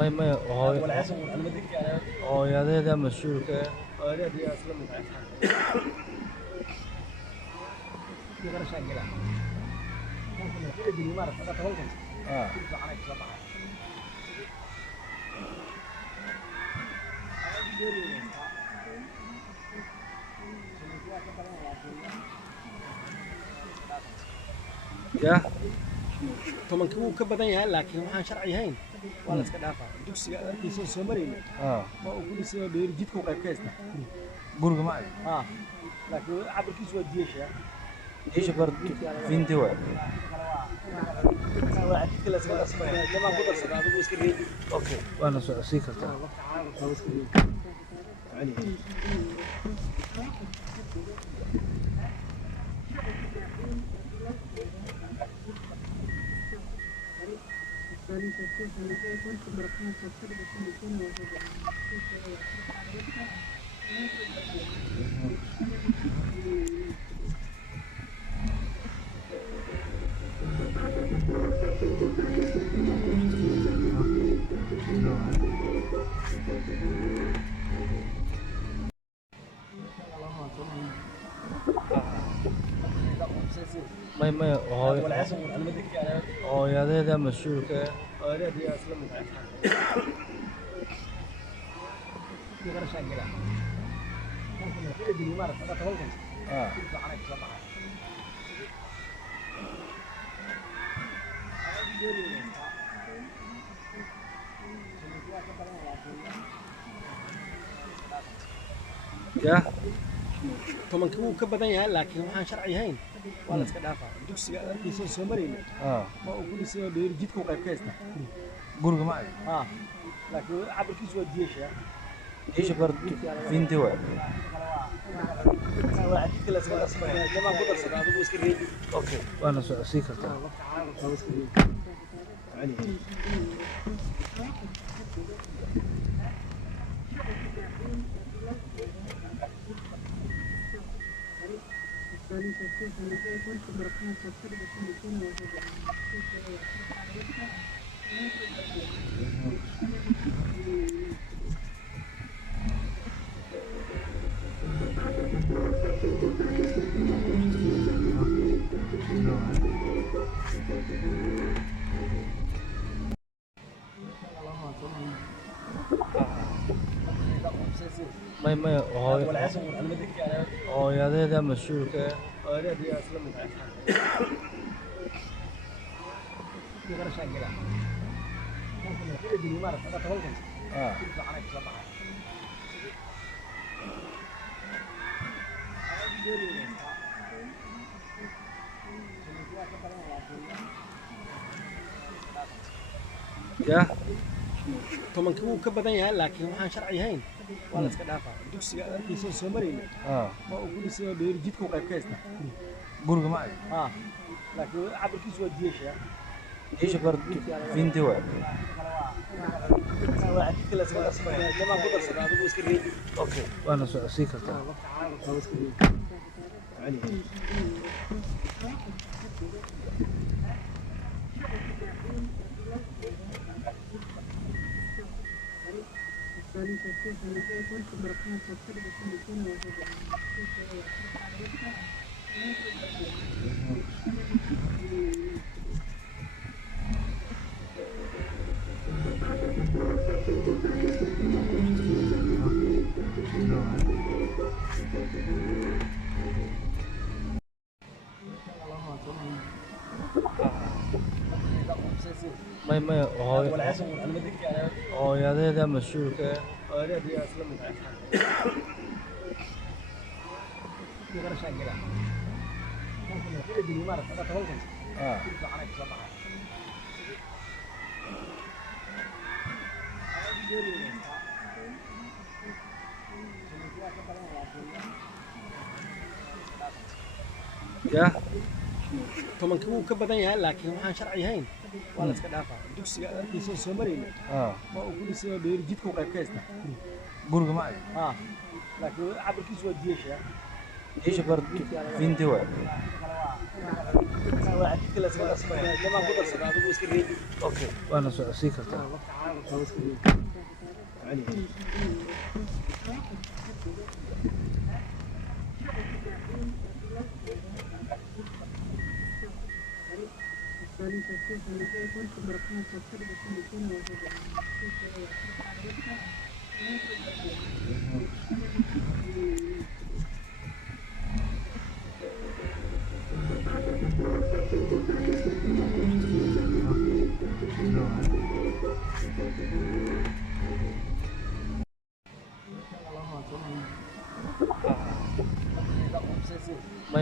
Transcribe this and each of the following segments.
ما هو يا ده مشهور كده. اه يا tobankii wuu ka badan yahay laakiin waxaan sharci ahayn waa la iska dhaafaa dugsiga arkiisa soo marayna اه waa uu ku dhisay dheer jidka u qayb ka haysta برج معي laakiin cabirkiisu waa diyeesha ايش برضه فين دواء waa jidka la iska dhasmaya jamaa ku darsada adigu iska reebi اوكي وانا سيكرت ما هو يا ده مشهور كده. اه يا tobankii wuu ka badan yahay laakiin waxaan sharci ahayn waa la iska dhaafaa dugsiga arkiisa soo marayna اه waa uu ku dhisay dheer jidka u qayb ka haysta برج معي laakiin cabirkiisu waa diyeesha ايش برضه فين دواء waa jidka la iska dhasmaya jamaa ku darsada adigu iska reebi اوكي وانا سيكرت ما هو يا ده مشهور كده. اه يا tobankii wuu ka badan yahay laakiin waxaan sharci ahayn waa la iska dhaafaa dugsiga arkiisa soo marayna اه waa uu ku dhisay dheer jidka u qayb ka haysta برج معي laakiin cabirkiisu waa diyeesha ايش برضه فين دواء waa jidka la iska dhasmaya jamaa ku darsada adigu iska reebi اوكي وانا سيكرت ما هو يا ده مشهور كده. اه يا tobankii wuu ka badan yahay laakiin waxaan sharci ahayn waa la iska dhaafaa dugsiga arkiisa soo marayna اه waa uu ku dhisay dheer jidka u qayb ka haysta برج معي laakiin cabirkiisu waa diyeesha ايش برضه فين دواء واحد كلا سكر اسمه لما قدر صدق هذا هو سكر ريدي اوكي وانا سي كرتا هو سكر ريدي علي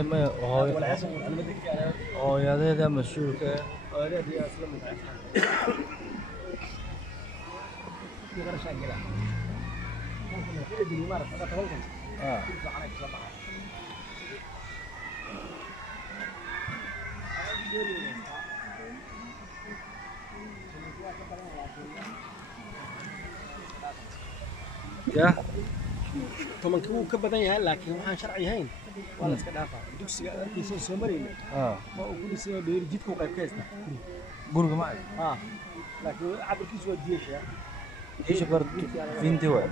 ما ولا حسن انا بدك انا hooyadeeda mas-uulka هذا دي اصلا من في غير شاكله ممكن في دي مره انا توقف ah كيف عنك صباح ya طبعا كيف ka badan yahay laakiin waxaan sharci ahayn waa la iska dhaafaa dugsiga arkiisa soo marayna ah waa uu ku dhisay dheer jidka qayb ka haysta guriga ma ay ha laakiin cabirkiisu waa diyeesha ايش برد فين توا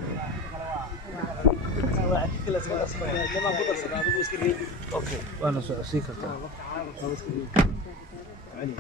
واحد كلا سكر اسمه لما قدر صدق هذا هو سكر ريدي اوكي وانا سي كرتا هو سكر ريدي علي